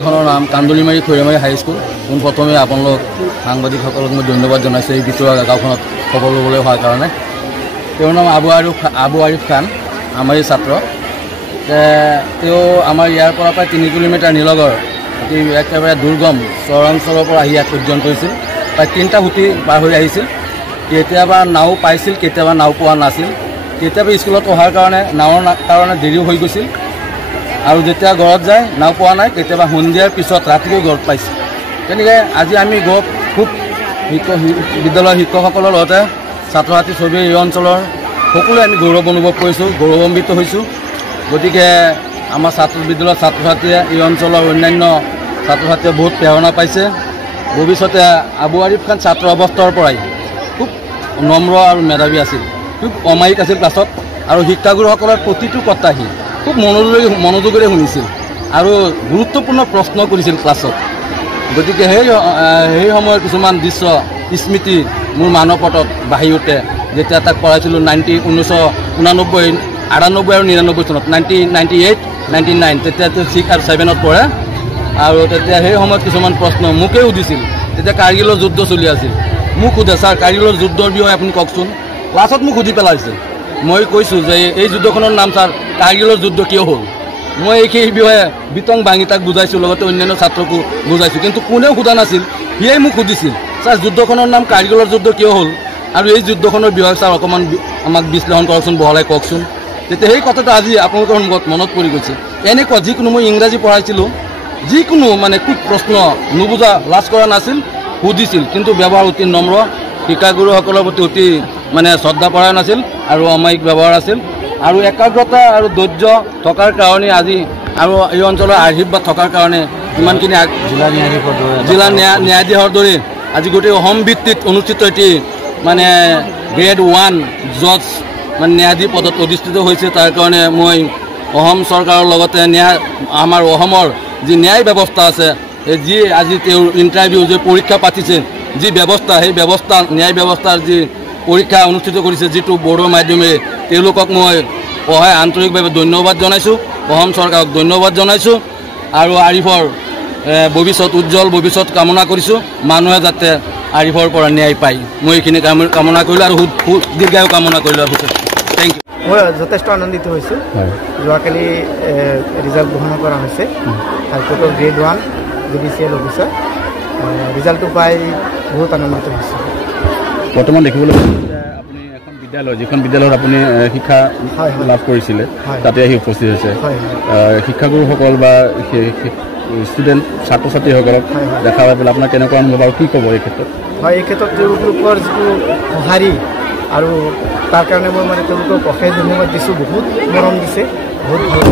এখনৰ নাম কান্দুলিমাৰী খৈৰামাৰী হাইস্কুল। পোনপ্ৰথমে আপোনালোক সাংবাদিকসকলক মই ধন্যবাদ জনাইছোঁ এই ভিতৰুৱা গাঁওখনত খবৰ ল'বলৈ হোৱাৰ কাৰণে। তেওঁৰ নাম আবু আৰিফ খান, আমাৰে ছাত্ৰ। তেওঁ আমাৰ ইয়াৰ পৰা প্ৰায় 3 কিলোমিটাৰ নিলগৰ একেবাৰে দুৰ্গম চৰাঞ্চলৰ পৰা আহি ইয়াত উদ্যান কৰিছিল। প্ৰায় 3টা সুঁতি পাৰ হৈ আহিছিল। কেতিয়াবা নাও পাইছিল, কেতিয়াবা নাও পোৱা নাছিল। কেতিয়াবা স্কুলত অহাৰ কাৰণে নাৱৰ কাৰণে দেৰিও হৈ গৈছিল আৰু যেতিয়া ঘৰত যায় নাও পোৱা নাই, কেতিয়াবা সন্ধিয়াৰ পিছত ৰাতিও ঘৰত পাইছিল। তেনেকৈ আজি আমি খুব বিদ্যালয়ৰ শিক্ষকসকলৰ লগতে ছাত্ৰ ছাত্ৰী চবেই এই অঞ্চলৰ সকলোৱে আমি গৌৰৱ অনুভৱ কৰিছোঁ, গৌৰৱান্বিত হৈছোঁ। গতিকে আমাৰ বিদ্যালয়ৰ ছাত্ৰ ছাত্ৰীয়ে এই অঞ্চলৰ অন্যান্য ছাত্ৰ ছাত্ৰীয়ে বহুত প্ৰেৰণা পাইছে। ভৱিষ্যতে আবু আৰিফ খান ছাত্ৰ অৱস্থাৰ পৰাই খুব নম্ৰ আৰু মেধাৱী আছিল, খুব অমায়িক আছিল ক্লাছত আৰু শিক্ষাগুৰুসকলৰ প্ৰতিটো কথা সি খুব মনোযোগেৰে শুনিছিল আৰু গুৰুত্বপূৰ্ণ প্ৰশ্ন কৰিছিল ক্লাছত। গতিকে সেই সময়ৰ কিছুমান দৃশ্য স্মৃতি মোৰ মানপটত বাঢ়ি উঠে। যেতিয়া তাক পঢ়াইছিলোঁ 1999, 98 আৰু 99 চনত, 1998, 99, তেতিয়া 6 আৰু 7ত পঢ়ে। আৰু তেতিয়া সেই সময়ত কিছুমান প্ৰশ্ন মোকেই সুধিছিল। তেতিয়া কাৰ্গিলৰ যুদ্ধ চলি আছিল। মোক সোধে, ছাৰ কাৰ্গিলৰ যুদ্ধৰ বিষয়ে আপুনি কওকচোন। ক্লাছত মোক সুধি পেলাইছিল। মই কৈছোঁ যে এই যুদ্ধখনৰ নাম ছাৰ কাৰ্গিলৰ যুদ্ধ কিয় হ'ল। মই এই বিষয়ে বিতং ভাঙি তাক বুজাইছোঁ, লগতে অন্যান্য ছাত্ৰকো বুজাইছোঁ। কিন্তু কোনেও সোধা নাছিল, সিয়েই মোক সুধিছিল, ছাৰ যুদ্ধখনৰ নাম কাৰ্গিলৰ যুদ্ধ কিয় হ'ল আৰু এই যুদ্ধখনৰ বিষয়ে ছাৰ অকণমান আমাক বিশ্লেষণ কৰকচোন, বহলাই কওকচোন। তেতিয়া সেই কথাটো আজি আপোনালোকৰ মনত পৰি গৈছে। এনেকুৱা যিকোনো মই ইংৰাজী পঢ়াইছিলোঁ, যিকোনো মানে খুব প্ৰশ্ন নুবুজা লাজ কৰা নাছিল, সুধিছিল। কিন্তু ব্যৱহাৰ অতি নম্ৰ, শিক্ষাগুৰুসকলৰ প্ৰতি অতি মানে শ্ৰদ্ধা পৰা নাছিল আৰু অমায়িক ব্যৱহাৰ আছিল আৰু একাগ্ৰতা আৰু ধৈৰ্য থকাৰ কাৰণে আজি আৰু এই অঞ্চলৰ আশীৰ্বাদ থকাৰ কাৰণে ইমানখিনি জিলা ন্যায়াধীশৰ দৰে আজি গোটেই অসম ভিত্তিত অনুষ্ঠিত এটি মানে গ্ৰেড 1 জজ মানে ন্যায়াধীশ পদত অধিষ্ঠিত হৈছে। তাৰ কাৰণে মই অসম চৰকাৰৰ লগতে আমাৰ অসমৰ যি ন্যায় ব্যৱস্থা আছে, যি আজি তেওঁৰ ইণ্টাৰভিউ যে পৰীক্ষা পাতিছে, যি ব্যৱস্থা, সেই ব্যৱস্থা ন্যায় ব্যৱস্থাৰ যি পৰীক্ষা অনুষ্ঠিত কৰিছে যিটো বড়ো মাধ্যমেৰে, তেওঁলোকক মই আন্তৰিকভাৱে ধন্যবাদ জনাইছোঁ। অসম চৰকাৰক ধন্যবাদ জনাইছোঁ আৰু আৰিফৰ ভৱিষ্যত উজ্জ্বল ভৱিষ্যত কামনা কৰিছোঁ। মানুহে যাতে আৰিফৰ পৰা ন্যায় পায়, মই এইখিনি কামনা কৰিলোঁ আৰু দীৰ্ঘায়ু কামনা কৰিলোঁ। Thank you. মই যথেষ্ট আনন্দিত হৈছোঁ। যোৱাকালি ৰিজাল্ট ঘোষণা কৰা হৈছে হাইকোৰ্টৰ গ্ৰেড 1 জুডিচিয়েল অফিচাৰ। ৰিজাল্টটো পাই বহুত আনন্দিত হৈছোঁ। বৰ্তমান দেখিবলৈ পাইছোঁ যে আপুনি এখন বিদ্যালয়, যিখন বিদ্যালয়ত আপুনি শিক্ষা লাভ কৰিছিলে, তাতে আহি উপস্থিত হৈছে। শিক্ষাগুৰুসকল বা ষ্টুডেণ্ট ছাত্ৰ ছাত্ৰীসকলক দেখা পাই পেলাই আপোনাৰ কেনেকুৱা অনুভৱ আৰু কি ক'ব এই ক্ষেত্ৰত? হয়, এই ক্ষেত্ৰত তেওঁলোকৰ যিটো সঁহাৰি আৰু তাৰ কাৰণে মই মানে তেওঁলোকক অশেষ ধন্যবাদ দিছোঁ। বহুত মৰম দিছে, বহুত ভাল।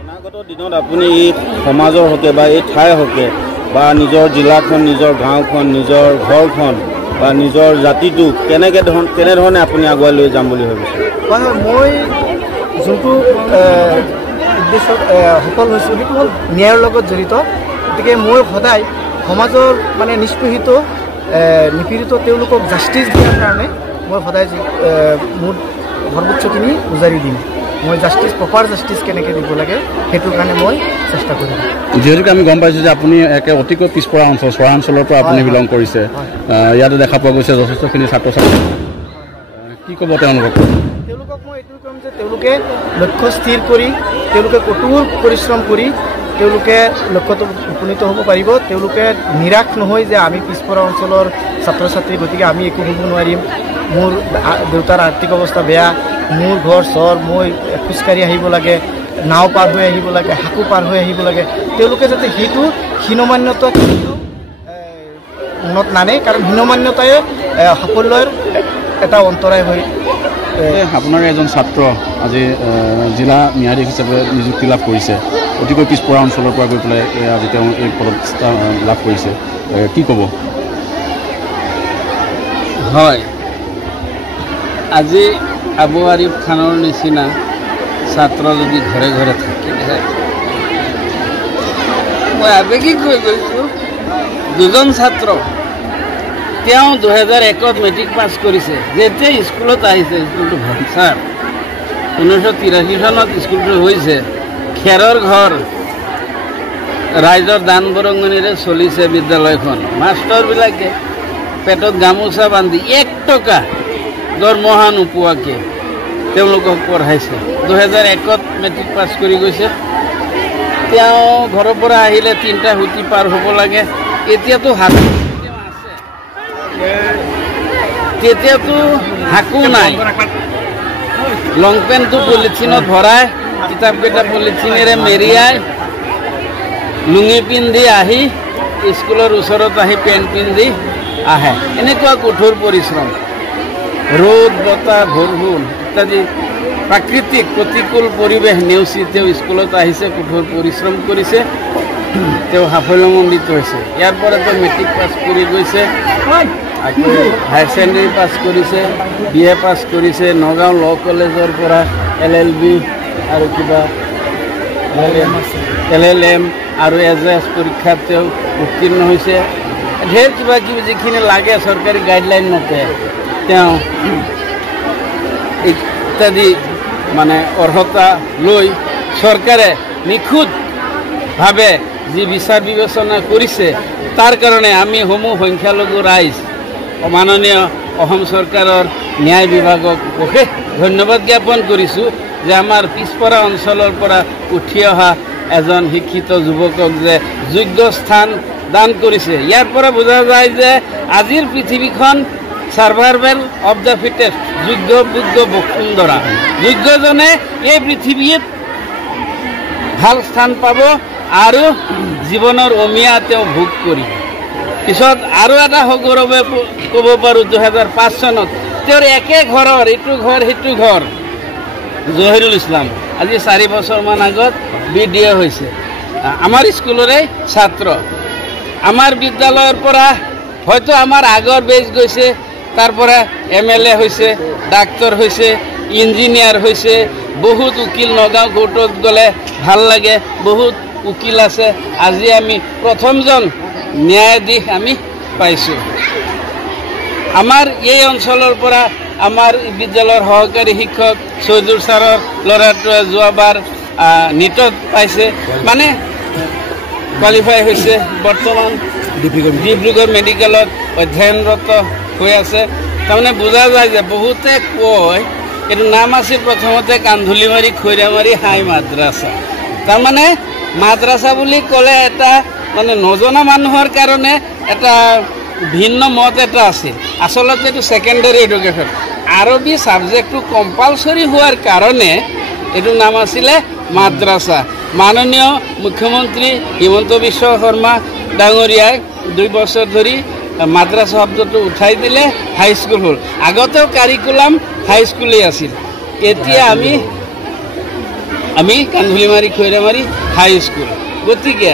অনাগত দিনত আপুনি এই সমাজৰ হকে বা এই ঠাইৰ হকে বা নিজৰ জিলাখন, নিজৰ গাঁওখন, নিজৰ ঘৰখন বা নিজৰ জাতিটোক কেনেধৰণে আপুনি আগুৱাই লৈ যাম বুলি ভাবিছে? হয় হয়, মই যোনটো উদ্দেশ্যত সফল হৈছোঁ সেইটো হ'ল ন্যায়ৰ লগত জড়িত। গতিকে মই সদায় সমাজৰ মানে নিষ্পেষিত নিপীড়িত তেওঁলোকক জাষ্টিছ দিয়াৰ কাৰণে মই সদায় মোৰ সৰ্বোচ্চখিনি উজাৰি দিম। মই জাষ্টিছ, প্ৰপাৰ জাষ্টিছ কেনেকৈ দিব লাগে সেইটোৰ কাৰণে মই চেষ্টা কৰিম। যিহেতুকে আমি গম পাইছোঁ যে আপুনি একে অতিকৈ পিছপৰা অঞ্চল, চহৰাঞ্চলৰ পৰা আপুনি বিলং কৰিছে। ইয়াতে দেখা পোৱা গৈছে যথেষ্টখিনি ছাত্ৰ ছাত্ৰী। কি ক'ব তেওঁলোকক? তেওঁলোকক মই এইটো ক'ম যে তেওঁলোকে লক্ষ্য স্থিৰ কৰি, তেওঁলোকে কঠোৰ পৰিশ্ৰম কৰি তেওঁলোকে লক্ষ্যত উপনীত হ'ব পাৰিব। তেওঁলোকে নিৰাশ নহয় যে আমি পিছপৰা অঞ্চলৰ ছাত্ৰ ছাত্ৰী, গতিকে আমি একো হ'ব নোৱাৰিম, মোৰ দেউতাৰ আৰ্থিক অৱস্থা বেয়া, মোৰ ঘৰ চহৰ, মই খোজকাঢ়ি আহিব লাগে, নাও পাৰ হৈ আহিব লাগে, হাকো পাৰ হৈ আহিব লাগে। তেওঁলোকে যাতে সেইটো হীনমান্যতা মনত নানে, কাৰণ হীনমান্যতাই সাফল্যৰ এটা অন্তৰায় হৈ। আপোনাৰ এজন ছাত্ৰ আজি জিলা ন্যায়াধীশ হিচাপে নিযুক্তি লাভ কৰিছে, অতিকৈ পিছপৰা অঞ্চলৰ পৰা গৈ পেলাই আজি তেওঁ এই পদত লাভ কৰিছে, কি ক'ব? হয়, আজি আবু আৰিফ খানৰ নিচিনা ছাত্ৰ যদি ঘৰে ঘৰে থাকিলে, মই আৱেগিক হৈ গৈছোঁ। দুজন ছাত্ৰ, তেওঁ 2001ত মেট্ৰিক পাছ কৰিছে। যেতিয়া স্কুলত আহিছে, স্কুলটো ভাঙচাৰ 1983 চনত স্কুলটো হৈছে, খেৰৰ ঘৰ ৰাইজৰ দান বৰঙণিৰে চলিছে বিদ্যালয়খন। মাষ্টৰবিলাকে পেটত গামোচা বান্ধি 1 টকা দৰমহা নোপোৱাকৈ তেওঁলোকক পঢ়াইছে। 2001 মেট্ৰিক পাছ কৰি গৈছে। তেওঁ ঘৰৰ পৰা আহিলে 3টা হুটি পাৰ হ'ব লাগে। এতিয়াতো হাত আছে, তেতিয়াতো হাকো নাই। লং পেণ্টটো পলিথিনত ভৰাই, কিতাপকেইটা পলিথিনেৰে মেৰিয়াই, লুঙি পিন্ধি আহি স্কুলৰ ওচৰত আহি পেণ্ট পিন্ধি আহে। এনেকুৱা কঠোৰ পৰিশ্ৰম, ৰ'দ বতাহ বৰষুণ ইত্যাদি প্ৰাকৃতিক প্ৰতিকূল পৰিৱেশ নেওচি তেওঁ স্কুলত আহিছে, কঠোৰ পৰিশ্ৰম কৰিছে, তেওঁ সাফল্যমণ্ডিত হৈছে। ইয়াৰ পৰা তেওঁ মেট্ৰিক পাছ কৰি গৈছে, আকৌ হায়াৰ ছেকেণ্ডেৰী পাছ কৰিছে, BA পাছ কৰিছে, নগাঁও ল' কলেজৰ পৰা LLB আৰু কিবা LLM আৰু AJS পৰীক্ষাত তেওঁ উত্তীৰ্ণ হৈছে। ঢেৰ কিবা কিবি যিখিনি লাগে চৰকাৰী গাইডলাইন মতে তেওঁ ইত্যাদি মানে অৰ্হতা লৈ চৰকাৰে নিখুঁতভাৱে যি বিচাৰ বিবেচনা কৰিছে, তাৰ কাৰণে আমি সমূহ সংখ্যালঘু ৰাইজ মাননীয় অসম চৰকাৰৰ ন্যায় বিভাগক অশেষ ধন্যবাদ জ্ঞাপন কৰিছোঁ যে আমাৰ পিছপৰা অঞ্চলৰ পৰা উঠি অহা এজন শিক্ষিত যুৱকক যে যোগ্য স্থান দান কৰিছে। ইয়াৰ পৰা বুজা যায় যে আজিৰ পৃথিৱীখন সাৰ্ভাইভেল অফ দ্য ফিটেষ্ট, যোগ্য যোগ্য বসুন্ধৰা। যোগ্যজনে এই পৃথিৱীত ভাল স্থান পাব আৰু জীৱনৰ অমিয়া তেওঁ ভোগ কৰিব। পিছত আৰু এটা সগৌৰৱে ক'ব পাৰোঁ, 2005 চনত তেওঁৰ একে ঘৰৰ ইটো ঘৰ সিটো ঘৰ জহিৰুল ইছলাম আজি 4 বছৰমান আগত BDA হৈছে, আমাৰ স্কুলৰে ছাত্ৰ। আমাৰ বিদ্যালয়ৰ পৰা হয়তো আমাৰ আগৰ বেচ গৈছে, তাৰ পৰা MLA হৈছে, ডাক্তৰ হৈছে, ইঞ্জিনিয়াৰ হৈছে, বহুত উকিল নগাঁও কোৰ্টত গ'লে ভাল লাগে, বহুত উকিল আছে। আজি আমি প্ৰথমজন ন্যায়াধীশ আমি পাইছোঁ। আমাৰ এই অঞ্চলৰ পৰা আমাৰ বিদ্যালয়ৰ সহকাৰী শিক্ষক চৌধুৰী ছাৰৰ ল'ৰাটোৱে যোৱাবাৰ নিটত পাইছে, মানে কোৱালিফাই হৈছে। বৰ্তমান ডিব্ৰুগড় মেডিকেলত অধ্যয়নৰত হৈ আছে। তাৰমানে বুজা যায় যে বহুতে কয় এইটো নাম আছিল প্ৰথমতে কান্ধুলিমাৰী খৈৰামাৰী হাই মাদ্ৰাছা। তাৰমানে মাদ্ৰাছা বুলি ক'লে এটা মানে নজনা মানুহৰ কাৰণে এটা ভিন্ন মত এটা আছিল। আচলতে এইটো ছেকেণ্ডেৰী এডুকেশ্যন, আৰবী ছাবজেক্টটো কম্পালচৰি হোৱাৰ কাৰণে এইটো নাম আছিলে মাদ্ৰাছা। মাননীয় মুখ্যমন্ত্ৰী হিমন্ত বিশ্ব শৰ্মা ডাঙৰীয়াই 2 বছৰ ধৰি মাদ্ৰাছা শব্দটো উঠাই দিলে, হাইস্কুল হ'ল। আগতেও কাৰিকুলাম হাইস্কুলেই আছিল, এতিয়া আমি কান্ধুলিমাৰী খৈৰামাৰী হাইস্কুল। গতিকে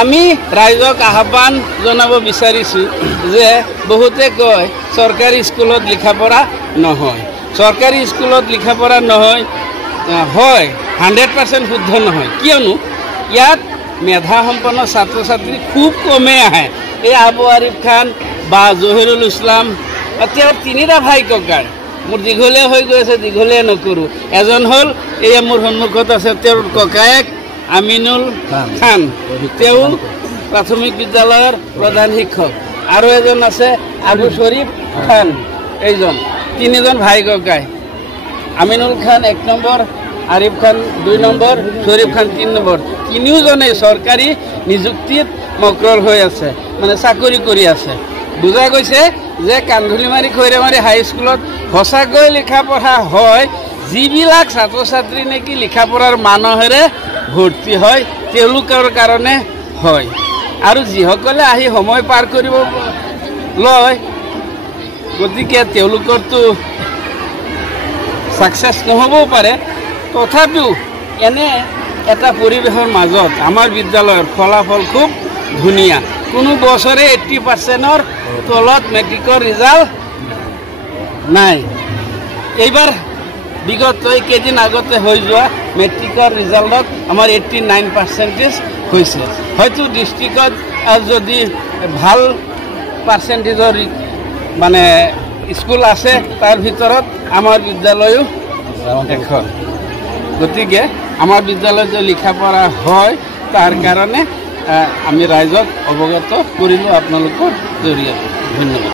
আমি ৰাইজক আহ্বান জনাব বিচাৰিছোঁ যে বহুতে কয় চৰকাৰী স্কুলত লিখা পঢ়া নহয়, চৰকাৰী স্কুলত লিখা পঢ়া নহয়, হয় 100% শুদ্ধ নহয়। কিয়নো ইয়াত মেধাসম্পন্ন ছাত্ৰ ছাত্ৰী খুব কমেই আহে। এই আবু আৰিফ খান বা জহিৰুল ইছলাম, তেওঁ 3টা ভাই ককাই। মোৰ দীঘলীয়া হৈ গৈ আছে, দীঘলীয়া নকৰোঁ। এজন হ'ল এয়া মোৰ সন্মুখত আছে, তেওঁৰ ককায়েক আমিনুল খান, তেওঁ প্ৰাথমিক বিদ্যালয়ৰ প্ৰধান শিক্ষক। আৰু এজন আছে আবু শ্বৰীফ খান, এইজন 3জন ভাই ককাই। আমিনুল খান 1 নম্বৰ, আৰিফ খান 2 নম্বৰ, শ্বৰীফ খান 3 নম্বৰ। 3জনে চৰকাৰী নিযুক্তিত মক্ৰল হৈ আছে, মানে চাকৰি কৰি আছে। বুজা গৈছে যে কান্ধুলিমাৰী খৈৰামাৰী হাইস্কুলত সঁচাকৈ লিখা পঢ়া হয়। যিবিলাক ছাত্ৰ ছাত্ৰী নেকি লিখা পঢ়াৰ মানহেৰে ভৰ্তি হয় তেওঁলোকৰ কাৰণে হয়, আৰু যিসকলে আহি সময় পাৰ কৰিব লয় গতিকে তেওঁলোকৰতো ছাকচেছ নহ'বও পাৰে। তথাপিও এনে এটা পৰিৱেশৰ মাজত আমাৰ বিদ্যালয়ৰ ফলাফল খুব ধুনীয়া। কোনো বছৰে 80%ৰ তলত মেট্ৰিকৰ ৰিজাল্ট নাই। এইবাৰ বিগত কেইদিন আগতে হৈ যোৱা মেট্ৰিকৰ ৰিজাল্টত আমাৰ 89% হৈছে। হয়তো ডিষ্ট্ৰিক্টত যদি ভাল পাৰ্চেণ্টেজৰ মানে স্কুল আছে তাৰ ভিতৰত আমাৰ বিদ্যালয়ো এখন। গতিকে আমাৰ বিদ্যালয়ত যে লিখা পঢ়া হয় তাৰ কাৰণে আমি ৰাইজক অৱগত কৰিলোঁ আপোনালোকৰ জৰিয়তে। ধন্যবাদ।